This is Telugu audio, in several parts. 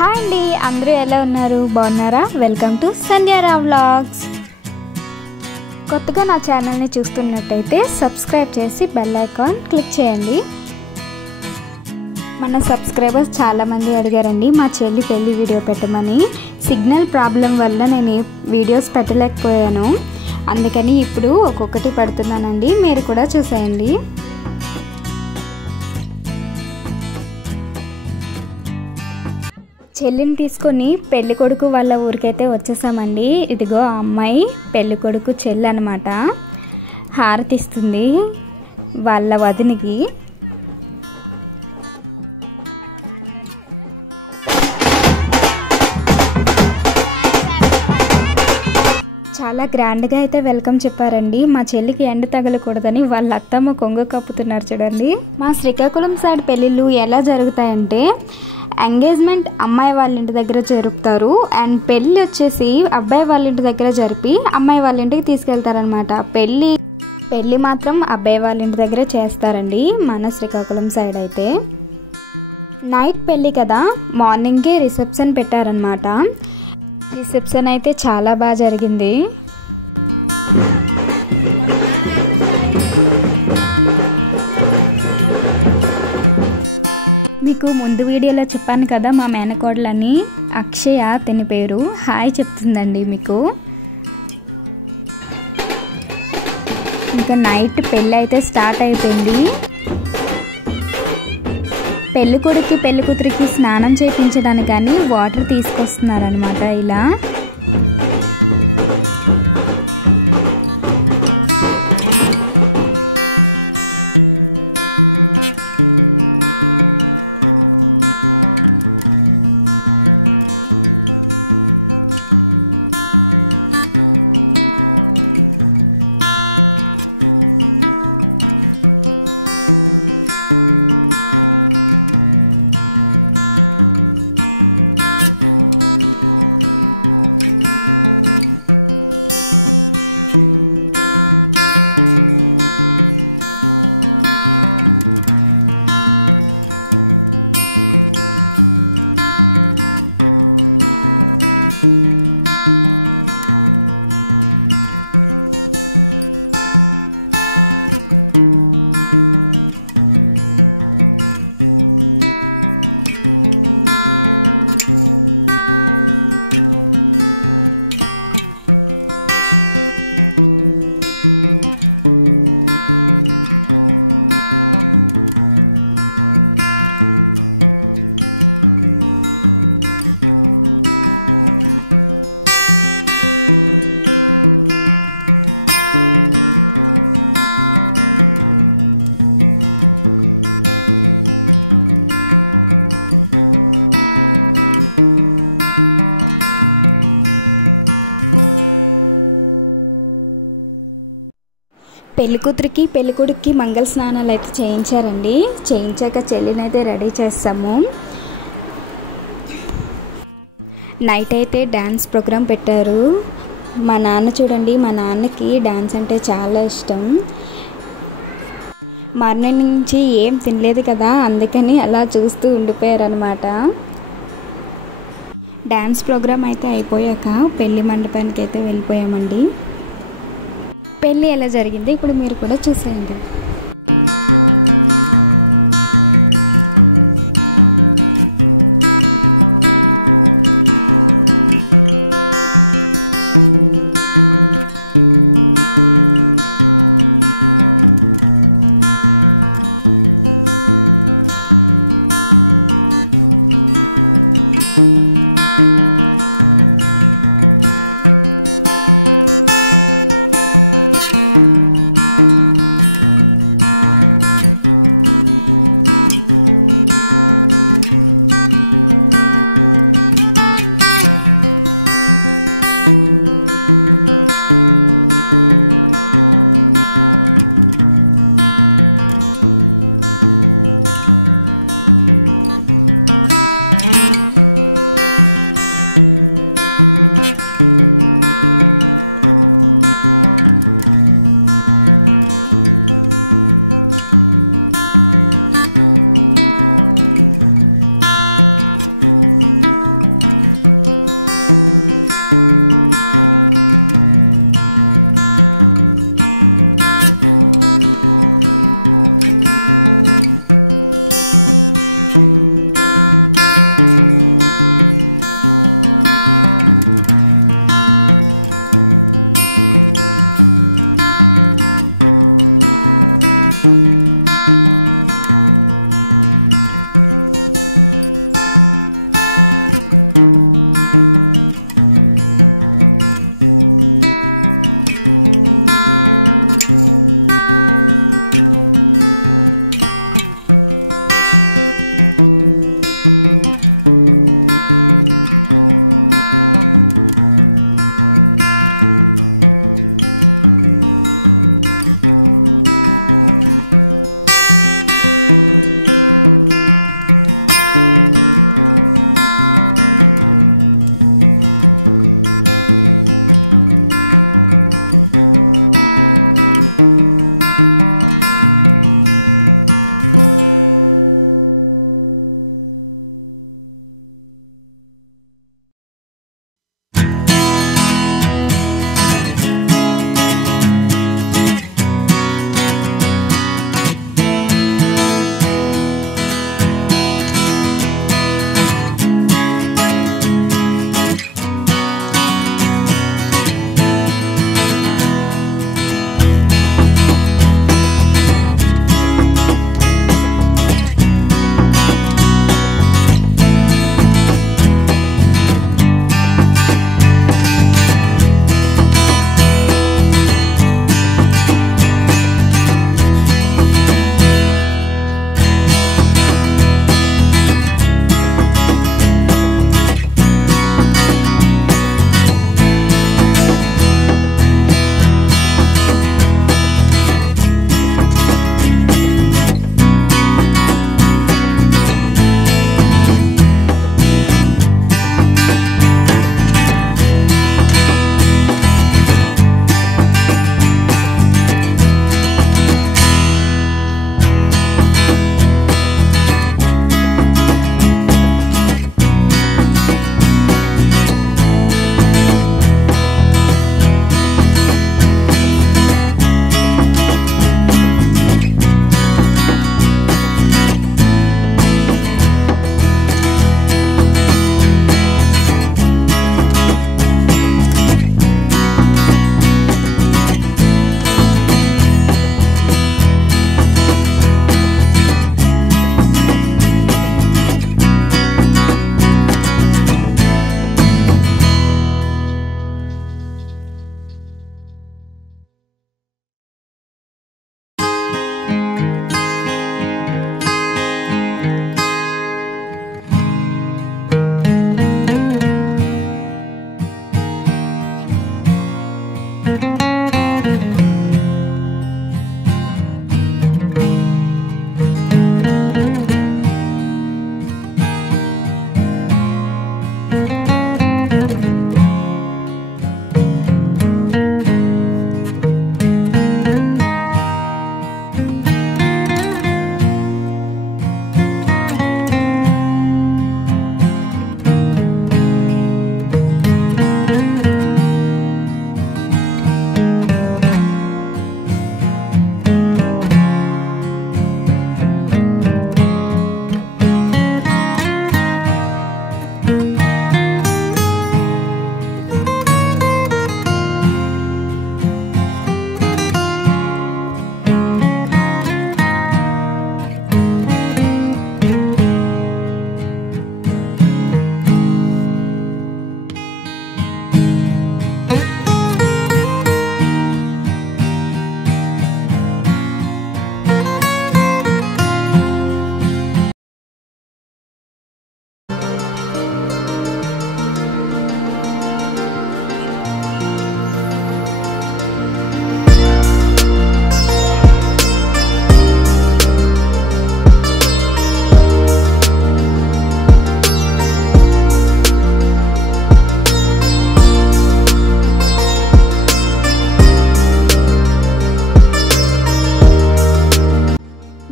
హాయ్ అండి, అందరూ ఎలా ఉన్నారు? బాగున్నారా? Welcome to Sandhyara vlogs. కొత్తగా నా ఛానల్ని చూస్తున్నట్టయితే సబ్స్క్రైబ్ చేసి బెల్ ఐకాన్ క్లిక్ చేయండి. మన సబ్స్క్రైబర్స్ చాలామంది అడిగారండి మా చెల్లి పెళ్ళి వీడియో పెట్టమని. సిగ్నల్ ప్రాబ్లం వల్ల నేను వీడియోస్ పెట్టలేకపోయాను, అందుకని ఇప్పుడు ఒక్కొక్కటి పెడుతున్నానండి, మీరు కూడా చూసేయండి. చెల్లిని తీసుకొని పెళ్లి కొడుకు వాళ్ళ ఊరికైతే వచ్చేసామండి. ఇదిగో ఆ అమ్మాయి పెళ్లి కొడుకు చెల్లి అనమాట. హారతి ఇస్తుంది వాళ్ళ వదినికి. చాలా గ్రాండ్గా అయితే వెల్కమ్ చెప్పారండి. మా చెల్లికి ఎండ తగలకూడదని వాళ్ళ అత్తమ్మ కొంగు కప్పుతున్నారు చూడండి. మా శ్రీకాకుళం సైడ్ పెళ్ళిళ్ళు ఎలా జరుగుతాయంటే ఎంగేజ్మెంట్ అమ్మాయి వాళ్ళ ఇంటి దగ్గర జరుపుతారు, అండ్ పెళ్ళి వచ్చేసి అబ్బాయి వాళ్ళ ఇంటి దగ్గర జరిపి అమ్మాయి వాళ్ళ ఇంటికి తీసుకెళ్తారనమాట. పెళ్ళి మాత్రం అబ్బాయి వాళ్ళ ఇంటి దగ్గరే చేస్తారండి మన శ్రీకాకుళం సైడ్ అయితే. నైట్ పెళ్ళి కదా, మార్నింగే రిసెప్షన్ పెట్టారనమాట. రిసెప్షన్ అయితే చాలా బాగా జరిగింది. మీకు ముందు వీడియోలో చెప్పాను కదా మా మేనకోడలని, అక్షయ తిని పేరు. హాయ్ చెప్తుందండి మీకు. ఇంకా నైట్ పెళ్ళి అయితే స్టార్ట్ అయిపోయింది. పెళ్లి కొడుకు పెళ్లి కూతురికి స్నానం చేయించడానికి కానీ వాటర్ తీసుకొస్తున్నారనమాట. ఇలా పెళ్లి కూతురికి పెళ్లి కొడుక్కి మంగళ స్నానాలు అయితే చేయించారండి. చేయించాక చెల్లిని అయితే రెడీ చేస్తాము. నైట్ అయితే డ్యాన్స్ ప్రోగ్రాం పెట్టారు. మా నాన్న చూడండి, మా నాన్నకి డ్యాన్స్ అంటే చాలా ఇష్టం. మార్నింగ్ నుంచి ఏం తినలేదు కదా, అందుకని అలా చూస్తూ ఉండిపోయారనమాట. డ్యాన్స్ ప్రోగ్రాం అయితే అయిపోయాక పెళ్లి మండపానికి అయితే వెళ్ళిపోయామండి. పెళ్ళి ఎలా జరిగింది ఇప్పుడు మీరు కూడా చూసేయండి.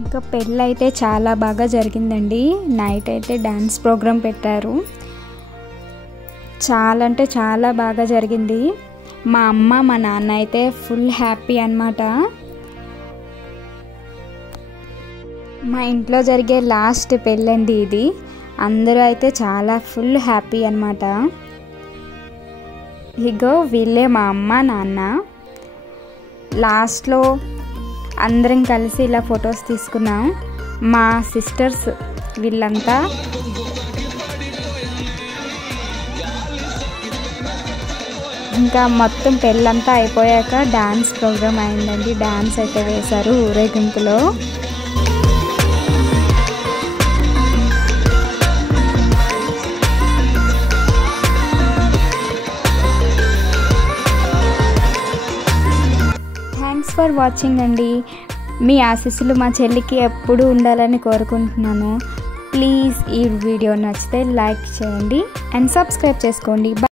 ఇంకా పెళ్ళి అయితే చాలా బాగా జరిగిందండి. నైట్ అయితే డాన్స్ ప్రోగ్రామ్ పెట్టారు. చాలా అంటే చాలా బాగా జరిగింది. మా అమ్మ మా నాన్న అయితే ఫుల్ హ్యాపీ అన్నమాట. మా ఇంట్లో జరిగే లాస్ట్ పెళ్ళండి ఇది. అందరూ అయితే చాలా ఫుల్ హ్యాపీ అన్నమాట. ఇగో వీళ్ళే మా అమ్మ నాన్న. లాస్ట్లో అందరం కలిసి ఇలా ఫొటోస్ తీసుకున్నాం. మా సిస్టర్స్ వీళ్ళంతా ఇంకా మొత్తం పెళ్ళంతా అయిపోయాక డాన్స్ ప్రోగ్రామ్ అయిందండి. డాన్స్ అయితే వేశారు ఊరేగింపులో. ఫర్ వాచింగ్ అండి. మీ ఆశీస్సులు మా చెల్లికి ఎప్పుడూ ఉండాలని కోరుకుంటున్నాను. ప్లీజ్ ఈ వీడియో నచ్చితే లైక్ చేయండి అండ్ సబ్స్క్రైబ్ చేసుకోండి.